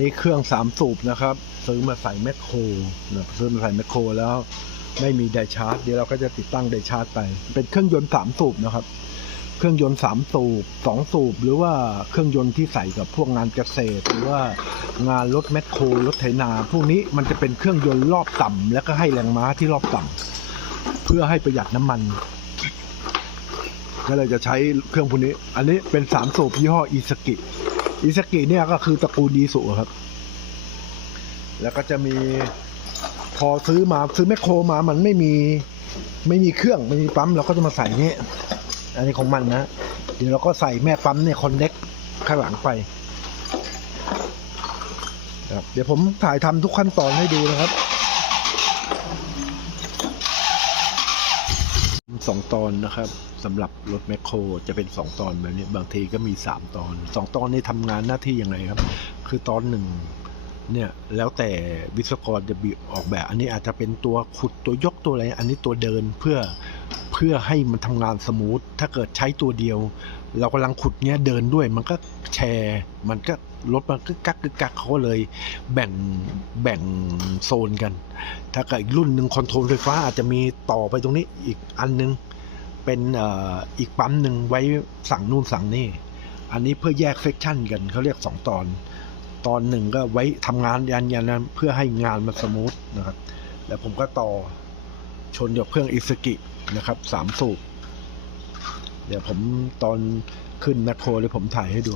นี้เครื่องสามสูบนะครับ ซื้อมาใส่แมคโครนะซื้อมาใส่แมคโครแล้วไม่มีไดชาร์จเดี๋ยวเราก็จะติดตั้งไดชาร์จไป เป็นเครื่องยนต์สามสูบนะครับ เครื่องยนต์สามสูบสองสูบ หรือว่าเครื่องยนต์ที่ใส่กับพวกงานเกษตร หรือว่างานรถแมคโครรถไถนา พวกนี้มันจะเป็นเครื่องยนต์รอบต่ำแล้วก็ให้แรงม้าที่รอบต่ำเพื่อให้ประหยัดน้ำมัน ก็เลยจะใช้เครื่องพวกนี้ อันนี้เป็นสามสูบยี่ห้ออีสกิอีสกิเนี่ยก็คือตระกูลดีสุครับ แล้วก็จะมีพอซื้อมาซื้อแมคโครมามันไม่มีไม่มีเครื่องไม่มีปั๊มเราก็จะมาใส่นี่อันนี้ของมันนะ เดี๋ยวเราก็ใส่แม่ปั๊มเนี่ยคอนเน็กข้างหลังไปครับเดี๋ยวผมถ่ายทำทุกขั้นตอนให้ดูนะครับ สองตอนนะครับสำหรับรถแมคโครจะเป็นสองตอนแบบนี้บางทีก็มีสามตอนสองตอนนี้ทำงานหน้าที่ยังไงครับ คือตอนหนึ่งเนี่ยแล้วแต่วิศวกรจะบีออกแบบ อันนี้อาจจะเป็นตัวขุดตัวยกตัวอะไร อันนี้ตัวเดินเพื่อ พื่อให้มันทำงานสมูท ถ้าเกิดใช้ตัวเดียว เรากำลังขุดเนี้ยเดินด้วย มันก็แชร์ มันก็รถมันก็กักกึกกักเขาก็เลย แบ่งแบ่งโซนกัน ถ้าเกิดอีกรุ่นหนึ่งคอนโทรลไฟฟ้าอาจจะมีต่อไปตรงนี้อีกอันนึง เป็นอ,อีกปั๊มหนึ่งไว้สั่งนู่นสั่งนี่ อันนี้เพื่อแยกเซกชันกันเขาเรียกสองตอน ตอนหนึ่งก็ไว้ทำงานยันยันนั้นเพื่อให้งานมันสมูทนะครับ แล้วผมก็ต่อชนกับเครื่องอิสกิ นะครับสามสูบ เดี๋ยวผมตอนขึ้นแมคโครเลยผมถ่ายให้ดู